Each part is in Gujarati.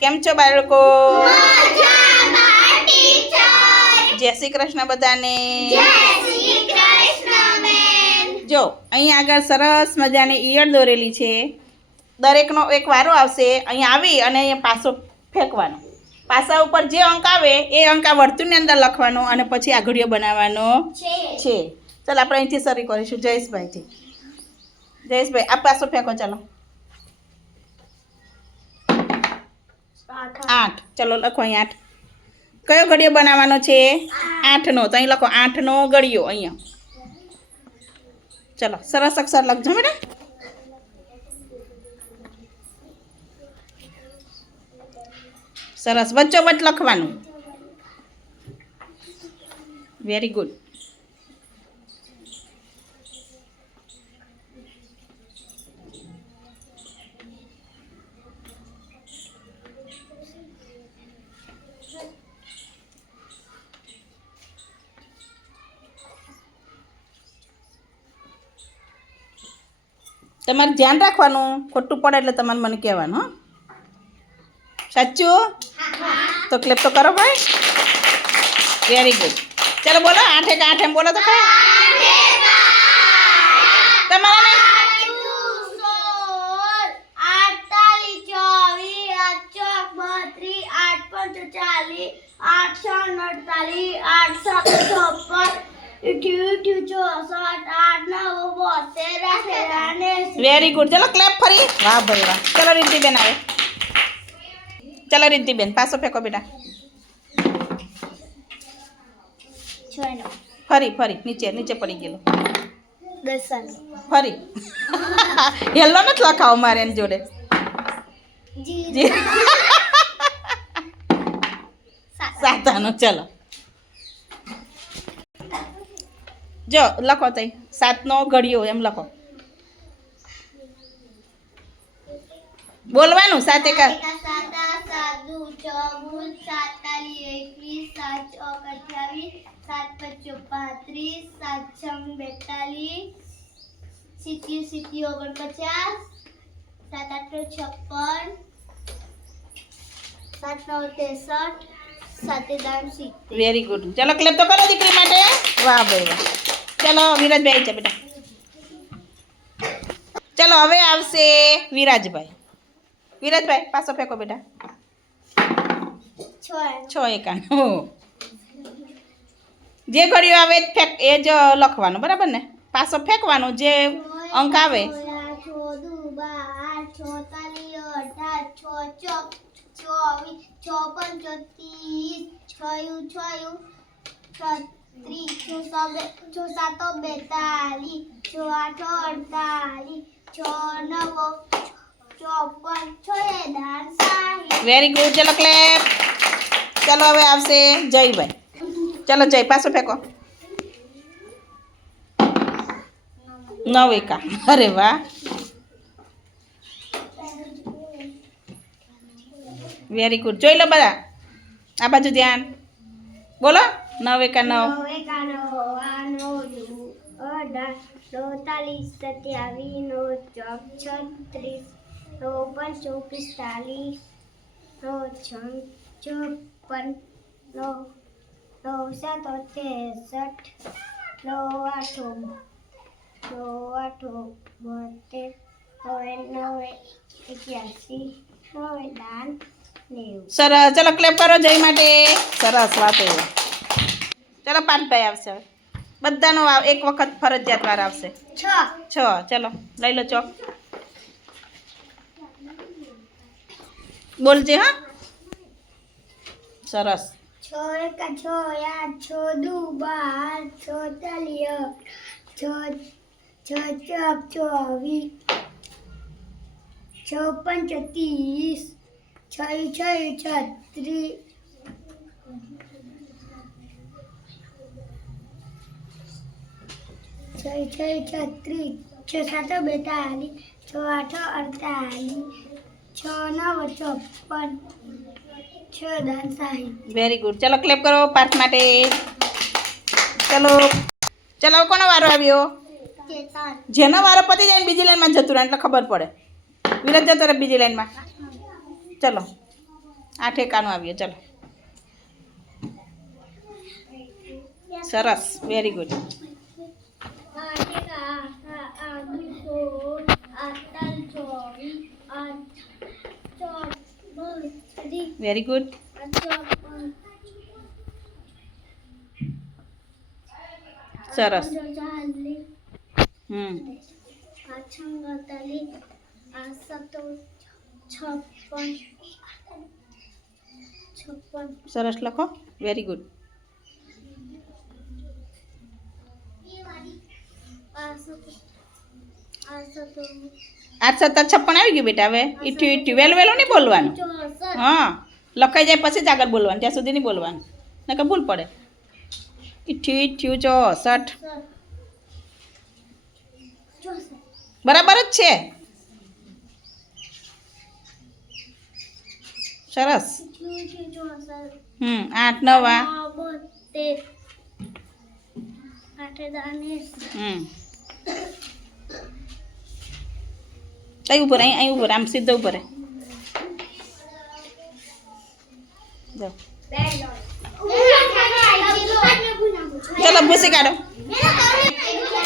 કેમ છો બાળકો? મજામાં ટીચર. જય શ્રી કૃષ્ણ બધાને. જય શ્રી કૃષ્ણ બેન. જો અહીં આગળ સરસ મજાની ઈયળ દોરેલી છે. દરેકનો એક વારો આવશે. અહીંયા આવી અને અહીંયા પાસો ફેંકવાનો. પાસા ઉપર જે અંક આવે એ અંક આ વર્તુળની અંદર લખવાનો અને પછી આ ઘડીઓ બનાવવાનો છે. ચાલો આપણે અહીંથી શરૂ કરીશું જયેશભાઈથી. જયેશભાઈ આ પાસો ફેંકો. ચાલો 8. ચલો લખો અહીં 8. કયો ઘડિયો બનાવવાનો છે? 8નો. તો અહીં લખો 8નો ઘડિયો અહીંયા. ચલો સરસ અક્ષર લખજો બેટા. સરસ વચ્ચોવચ્ચ લખવાનું. Very good. તમારે ધ્યાન રાખવાનું. ખોટું પડે એટલે તમારે મને કહેવાનું. હં સાચું? તો ક્લેપ તો કરો ભાઈ. Very good. ચાલો બોલો 8 એક 8 એમ બોલો તો ખરા. તમારા વેરી ગુડ. ચલો ક્લેપ ફરી. વાહ ભાઈ વાહ. ચલો રિદ્ધિબેન આવે. ચલો રિદ્ધિબેન પાછો ફેંકો બેટા. ફરી ફરી નીચે નીચે પડી ગયેલો. ફરી હેલો નથી લખાવો મારે એની જોડે. સાતાનો. ચલો જો લખો તઈ 7નો ઘડિયો એમ લખો. બોલવાનું 7 એક 7 વેરી ગુડ. ચલો ક્લેપ તો કરો દીકરી માટે. વાહ ભાઈ વાહ. ચલો વિરાજભાઈ છે બેટા. ચલો હવે આવશે વિરાજભાઈ. વિરાજભાઈ પાછો ફેંકો બેટા. 6 એક 8. જે ઘડિયો આવે એ જ લખવાનું બરાબર ને. પાછો ફેંકવાનું જે અંક આવે. 6 વેરી ગુડ. ચલો ક્લેપ. ચલો હવે આવશે જયભાઈ. ચલો જય પાછો ફેંકો. 9 એક 8. અરે વાહ. Very good. જોઈ લો બધા આ બાજુ ધ્યાન. બોલો 9 એક 9. 9 સરસ. ચલો ક્લેપ કરો જય માટે. સરસ વાત. ચલો પાઠભાઈ આવશે હવે. બધાનો એક વખત ફરજિયાત વાર આવશે. 6. ચલો લઈ લો ચોક. બોલજે. હા સરસ. 6 એક 6 8 6 દુ 12 6 તાલી 6 પંચ 30 6 36 6 7 42 6 8 48 6 9 54 6 10 60. Very good. ચલો ક્લેપ કરો પાઠ માટે. ચલો ચલો કોનો વારો આવ્યો? જેનો વારો પતી જાય બીજી લાઈનમાં જતું રહે એટલે ખબર પડે. વિરાજ જતો રહે બીજી લાઈનમાં. ચલો 8 એકાનું આવ્યું ચલો સરસ વેરી ગુડ વેરી ગુડ સરસ સરસ લખો વેરી ગુડ 8 7 56 આવી ગયું બેટા હવે ઈઠ્યું ઈઠ્યું વહેલું નહીં બોલવાનું હા લખાઈ જાય પછી જ આગળ બોલવાનું ત્યાં સુધી નહીં બોલવાનું નકર ભૂલ પડે ઈઠ્યું ઈઠ્યું 64 બરાબર જ છે સરસ 8 9 અહીં ઉપર અહીં ઉપર આમ સીધો ઉપર જાઓ ચલો ભૂસી કાઢો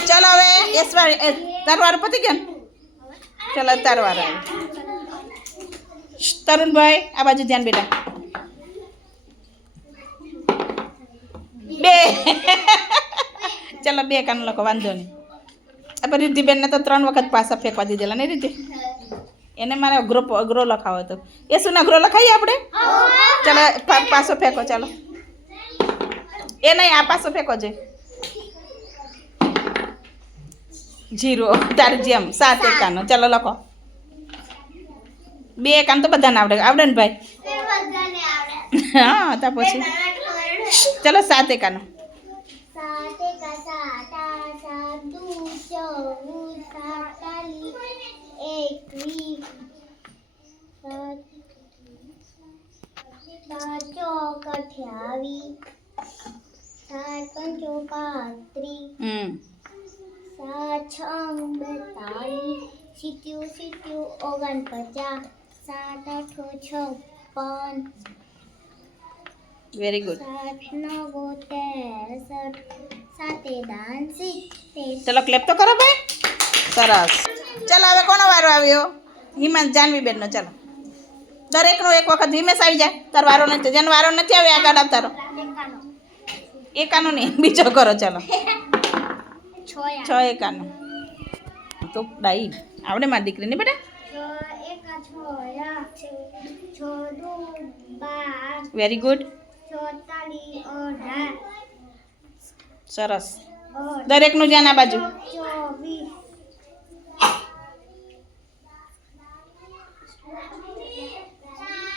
ચલો હવે તારવાર પતી ગયા ચલો તારવાર તરુણભાઈ આ બાજુ ધ્યાન બેટા 2 ચલો 2 કાનું લખો વાંધો નહીં આપણે રિદ્ધિબેનને તો 3 વખત પાછા ફેંકવા દીધેલા નહીં રિદ્ધિ એને મારે અઘરો લખાવો હતો એ શું અઘરો લખાઈએ આપણે ચાલો પાછો ફેંકો ચાલો એ નહીં આ પાછો ફેંકો છે 0 તારી જેમ 7 એકાનો ચાલો લખો 2 એકાનો તો બધાને આવડે ને ભાઈ હા તો પછી ચાલો 7 એકાનો 7 વેરી ગુડ 9 ચલો ક્લેપ તો કરો ભાઈ સરસ ચાલો હવે કોનો વારો આવ્યો હિમાંશ જાનવીબેનનો ચાલો દરેકનો એક વખત હિમેશ આવી જાય તારો વારો નથી જેનો વારો નથી આવ્યો આગળ આવતારો એકાનો નહીં બીજો કરો ચાલો 6 એકાનો તો ડાઈ આવડે મારી દીકરીને બેટા વેરી ગુડ સરસ દરેકનું ધ્યાન આ બાજુ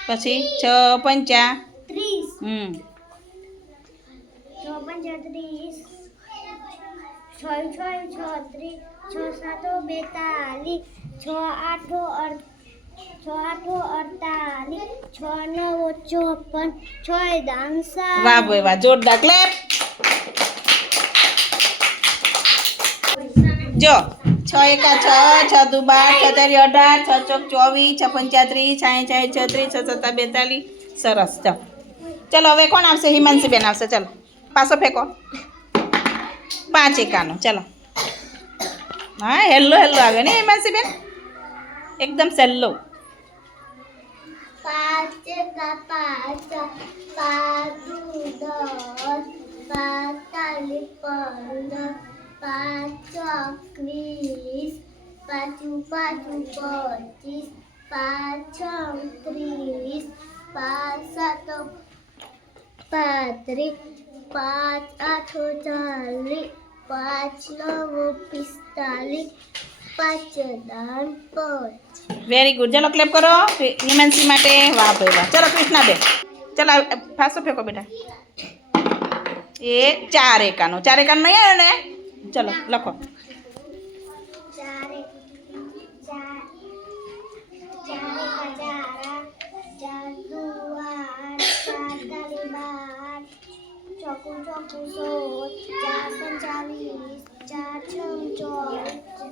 પછી 6 5 વાહ ભાઈ વાહ જોરદાર ક્લેપ જો 6 એકા 6 6 દુ 12 6 તારી 18 6 ચોક 24 6 35 36 36 6 42 સરસ ચાલો ચલો હવે કોણ આવશે હિમાંશીબેન આવશે ચલો પાછો ફેંકો 5 એકાનો ચલો હા હેલ્લો હેલ્લો આવ્યો ને હિમાંશીબેન એકદમ સહેલો 5 का 5 5 10 5 15 5 20 5 25 5 30 5 35 5 40 5 45 5 વેરી ગુડ ચલો ક્લેપ કરો હિમાંશી માટે વાહ ભાઈ વાહ ચલો કૃષ્ણાબેન ચલો ફાસો ફેંકો બેટા એ 4 એકાનો નહીં આવ્યો ને ચલો લખો 4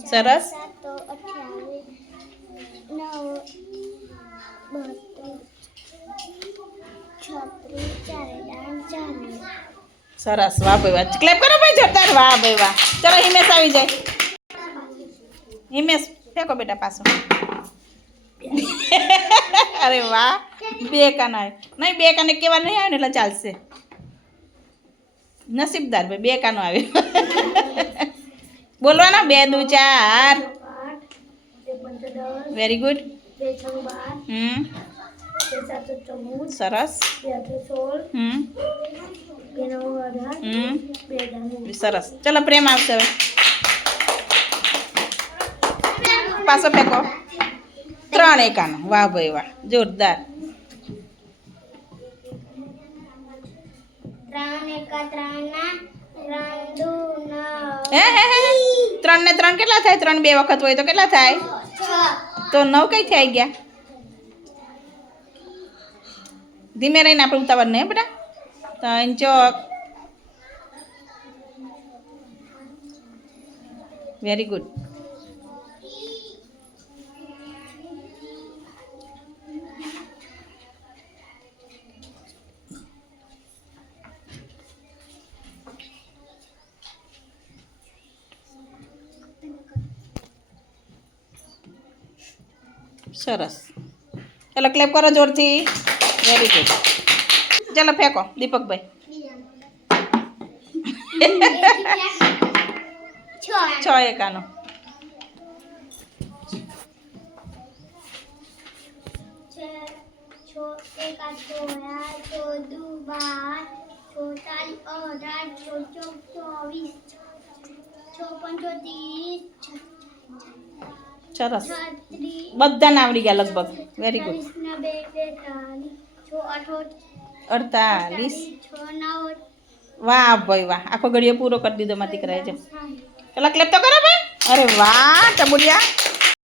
સરસ 9 32 સરસ, વાહ ભાઈ વાહ, ક્લેપ કરો ભાઈ જોરદાર, વાહ ભાઈ વાહ. ચલો હિમેશ આવી જાય. હિમેશ ફેંકો બેટા પાછો. અરે વાહ, 2 કાન આવે નહીં, 2 કાને કેવા નહીં આવે ને એટલે ચાલશે. નસીબદાર ભાઈ, 2 કાનો આવે. બોલવાના 2 દુ 4. 8 2 5 10 વેરી ગુડ. 2 6 12 2 7 14 સરસ. 2 8 16 2 9 18 2 10 સરસ. ચલો પ્રેમ આવશે હવે. પાછો ફેંકો. 3 એકાનો, વાહ ભાઈ વાહ, જોરદાર. 3 એકા 3 ના 3 દુ 9 હે 3 ને 3 કેટલા થાય? 3 2 વખત હોય તો કેટલા થાય? 6 તો 9 કઈ થઈ ગયા? ધીમે રહીને આપણે ઉતાવળ નહીં બેટા. 3 ચોક. Very good. સરસ. ચાલો ક્લેપ કરો જોરથી. Very good. ચાલો ફેંકો દીપકભાઈ. 6 એકાનો. 6 એકા 6 8 દુ 12 18 24 સરસ. 36 બધાને આવડી ગયા લગભગ. Very good. 48. 6 વાહ ભાઈ વાહ, આખો ઘડીએ પૂરો કરી દીધો મારા દીકરાએ. જો ચાલો ક્લેપ તો કરો ભાઈ. અરે વાહ ટબુલિયા.